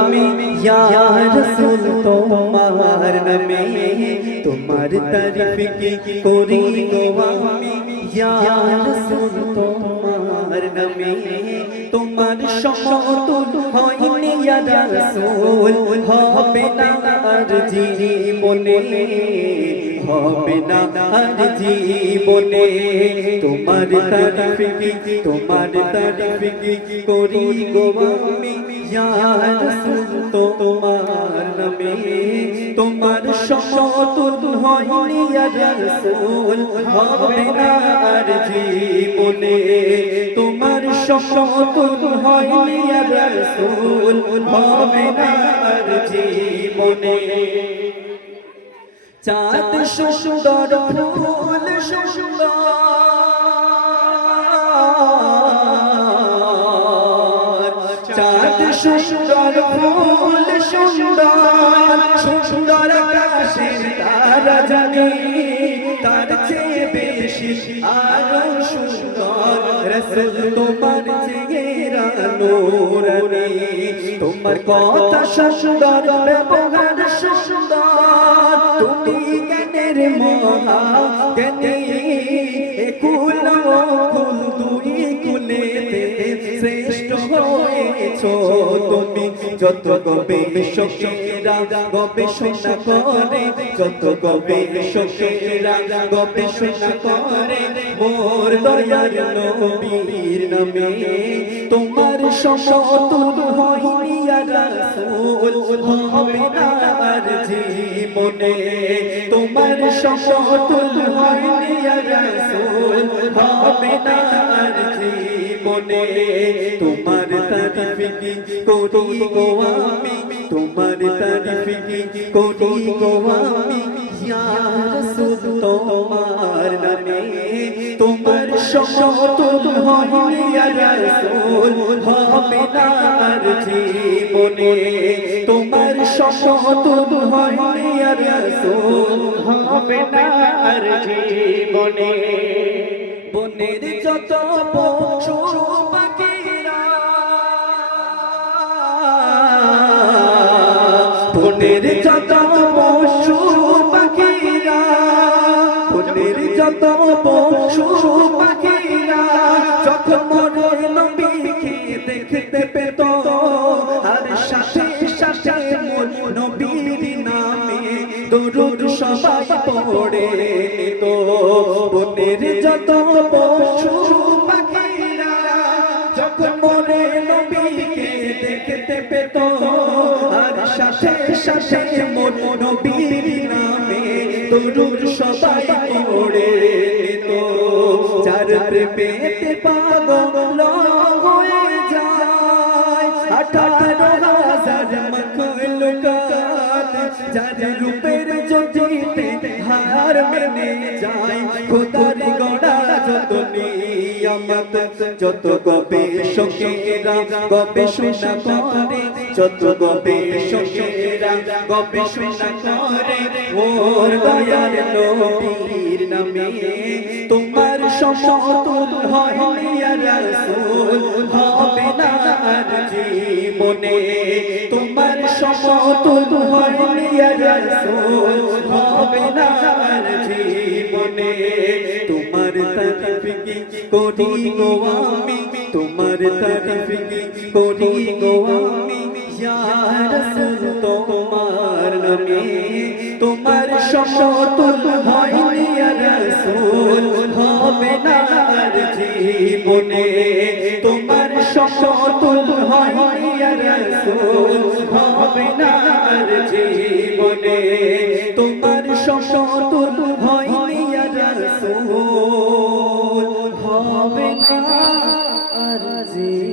আমি ইয়া রাসূল তোমার নামে তোমার তারিফ কি করি গো আমি ইয়া রাসূল তোমার নামে তোমার সমতুল হয়নি ইয়া রাসূল হবে না আর জীবনে হবে না আর জীবনে তোমার তারিফ কি করি গো আমি ইয়া রাসূল তোমার নামে তোমার সমতুল হয়নি ইয়া রাসূল হবে না আর জীবনে তোমার সমতুল হয়নি ইয়া রাসূল হবে না আর জীবনে চাঁদ সুন্দর ফুল সুন্দর চাঁদ সুন্দর ফুল সুন্দর সুন্দর আকাশের তারা জানি তার চেয়ে বেশি আরো সুন্দর রাসূল তোমার চেহারা নূরানী তোমার কথা সুন্দর ব্যবহার সুন্দর তুমি জ্ঞানের মহা জ্ঞানী কুল দুই কুলেতে শ্রেষ্ঠ হয়েছো তুমি যত গবেষকেরা গবেষণা করে যত গবেষকেরা গবেষণা করে মোর দয়ার নবীর নামে তোমার সমতুল হয়নি ইয়া রাসূল হবে না আর জীবনে তোমার সমতুল হয়নি ইয়া রাসূল হবে না আর জীবনে তোমার তারিফ কি করি গো আমি তোমার তারিফ কি করি গো আমি ইয়া রাসূল তোমার নামে তোমার সমতুল হয়নি ইয়া রাসূল হবে না আর জীবনে তোমার সমতুল হয়নি ইয়া রাসূল হবে না আর জীবনে বনের যত পশু পাখিরা বনের যত পশু পাখিরা বনের যত পশু পাখিরা যখন মোর নবীকে দেখতে পেত আর সাথে সাথে মোর নবীর নামে দরুদ সবাই পড়ে নিত বনের যত পশু পাখিরা যখন মোর নবীকে দেখতে পেত আর সাথে সাথে মোর নবীর নামে দরুদ সবাই পড়ে নিত যার প্রেমেতে পাগল হয়ে যায় 18,000 মাখলুকাত যার রূপের জ্যোতিতে হার মেনে যায় খোদার গড়া যত নিয়ামত যত গবেষকেরা গবেষণা করে যত গবেষকেরা গবেষণা করে ওর দয়ার নবীর নামে তোমার সমতুল হয়নি ইয়া রাসূল হবে না আর জীবনে তোমার সমতুল হয়নি ইয়া রাসূল হবে না আর জীবনে তোমার তারিফ কি করি গো আমি তোমার তারিফ কি করি গো আমি ইয়া রাসূল তোমার নামে তোমার সমতুল হয়নি ইয়া রাসূল হবে না আর জীবনে তোমার সমতুল হয়নি ইয়া রাসূল হবে না আর জীবনে তোমার সমতুল হয়নি ইয়া রাসূল হবে না আর জীবনে